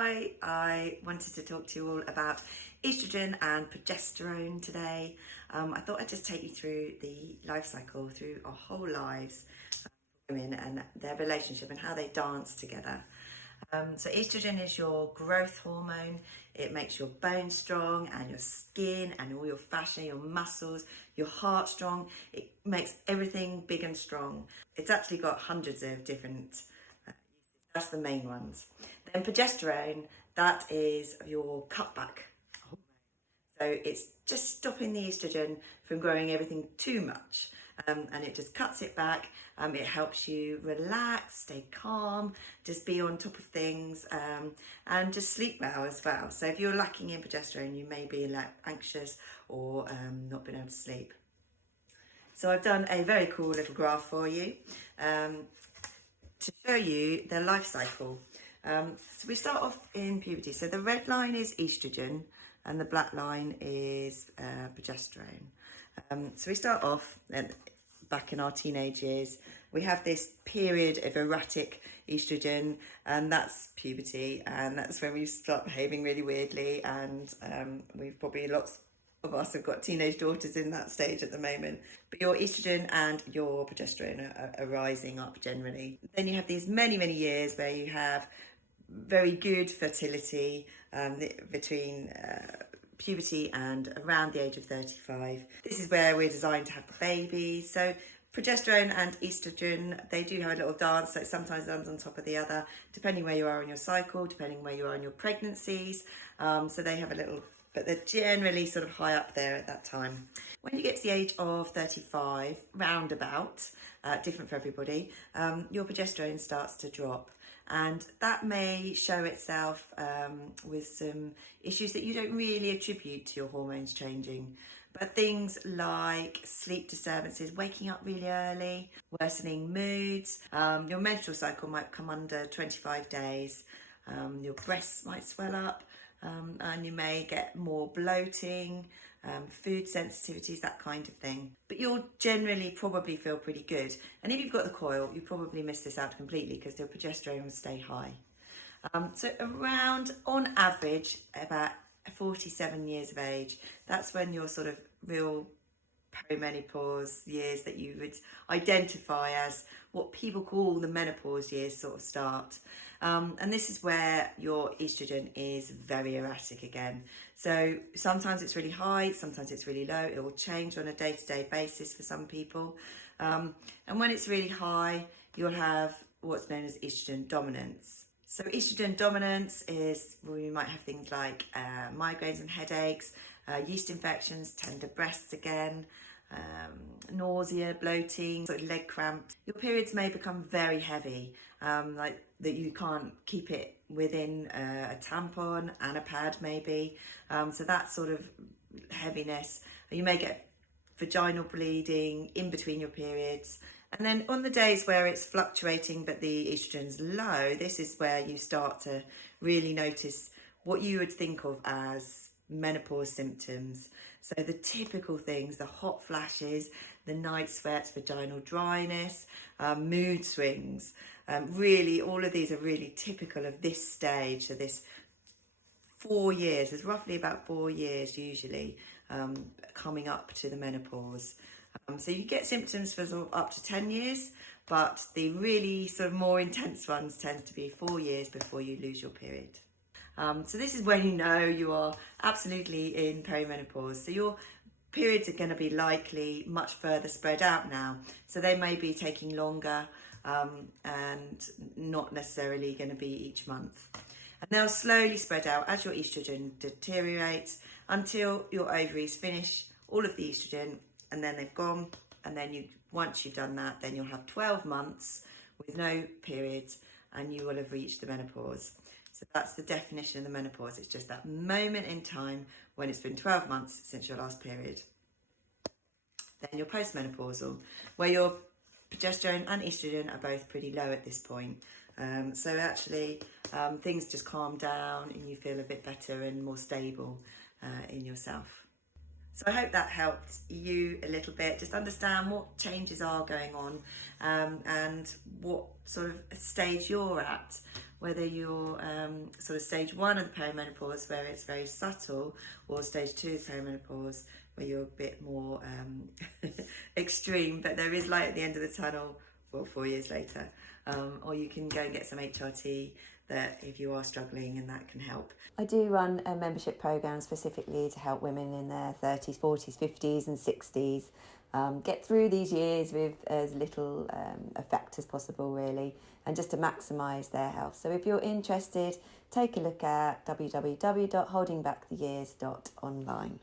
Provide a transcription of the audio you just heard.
Hi, I wanted to talk to you all about estrogen and progesterone today. I thought I'd just take you through the life cycle, through our whole lives, women and their relationship and how they dance together. So estrogen is your growth hormone. It makes your bones strong and your skin and all your fascia, your muscles, your heart strong. It makes everything big and strong. It's actually got hundreds of different uses. That's the main ones. Then progesterone, that is your cutback hormone. So it's just stopping the estrogen from growing everything too much. And it just cuts it back. It helps you relax, stay calm, just be on top of things, and just sleep well as well. So if you're lacking in progesterone, you may be like anxious or not being able to sleep. So I've done a very cool little graph for you to show you the life cycle. So we start off in puberty. So the red line is estrogen and the black line is progesterone. So we start off back in our teenage years. We have this period of erratic estrogen, and that's puberty, and that's when we start behaving really weirdly. And we've probably lots of us have got teenage daughters in that stage at the moment. But your estrogen and your progesterone are rising up generally. Then you have these many years where you have very good fertility between puberty and around the age of 35. This is where we're designed to have the baby. So progesterone and estrogen, they do have a little dance, so sometimes one's on top of the other, depending where you are in your cycle, depending where you are in your pregnancies. So they have a little, but they're generally sort of high up there at that time. When you get to the age of 35, roundabout, different for everybody, your progesterone starts to drop. And that may show itself with some issues that you don't really attribute to your hormones changing. But things like sleep disturbances, waking up really early, worsening moods, your menstrual cycle might come under 25 days, your breasts might swell up, and you may get more bloating, food sensitivities, that kind of thing. But you'll generally probably feel pretty good. And if you've got the coil, you probably miss this out completely because your progesterone will stay high. So around, on average, about 47 years of age, that's when your sort of real perimenopause years that you would identify as what people call the menopause years sort of start. And this is where your estrogen is very erratic again. So sometimes it's really high, sometimes it's really low. It will change on a day-to-day basis for some people. And when it's really high, you'll have what's known as estrogen dominance. So estrogen dominance is where you might have things like migraines and headaches, yeast infections, tender breasts again, nausea, bloating, sort of leg cramps. Your periods may become very heavy, like that you can't keep it within a tampon and a pad maybe. So that sort of heaviness. You may get vaginal bleeding in between your periods. And then on the days where it's fluctuating but the estrogen's low, this is where you start to really notice what you would think of as menopause symptoms. So the typical things, the hot flashes, the night sweats, vaginal dryness, mood swings. Really, all of these are really typical of this stage. So this 4 years, there's roughly about 4 years usually coming up to the menopause. So you get symptoms for sort of up to 10 years, but the really sort of more intense ones tend to be 4 years before you lose your period. So this is when you know you are absolutely in perimenopause. So your periods are going to be likely much further spread out now. So they may be taking longer and not necessarily going to be each month. And they'll slowly spread out as your estrogen deteriorates until your ovaries finish all of the estrogen and then they've gone. And then once you've done that, then you'll have 12 months with no periods and you will have reached the menopause. So that's the definition of the menopause. It's just that moment in time when it's been 12 months since your last period. Then you're postmenopausal, where your progesterone and estrogen are both pretty low at this point. So actually things just calm down and you feel a bit better and more stable in yourself. So I hope that helped you a little bit, just understand what changes are going on and what sort of stage you're at whether you're sort of stage 1 of the perimenopause, where it's very subtle, or stage 2 of perimenopause, where you're a bit more extreme, but there is light at the end of the tunnel, 4 years later. Or you can go and get some HRT that if you are struggling, and that can help. I do run a membership program specifically to help women in their 30s, 40s, 50s and 60s get through these years with as little effect as possible, really, and just to maximise their health. So if you're interested, take a look at www.holdingbacktheyears.online.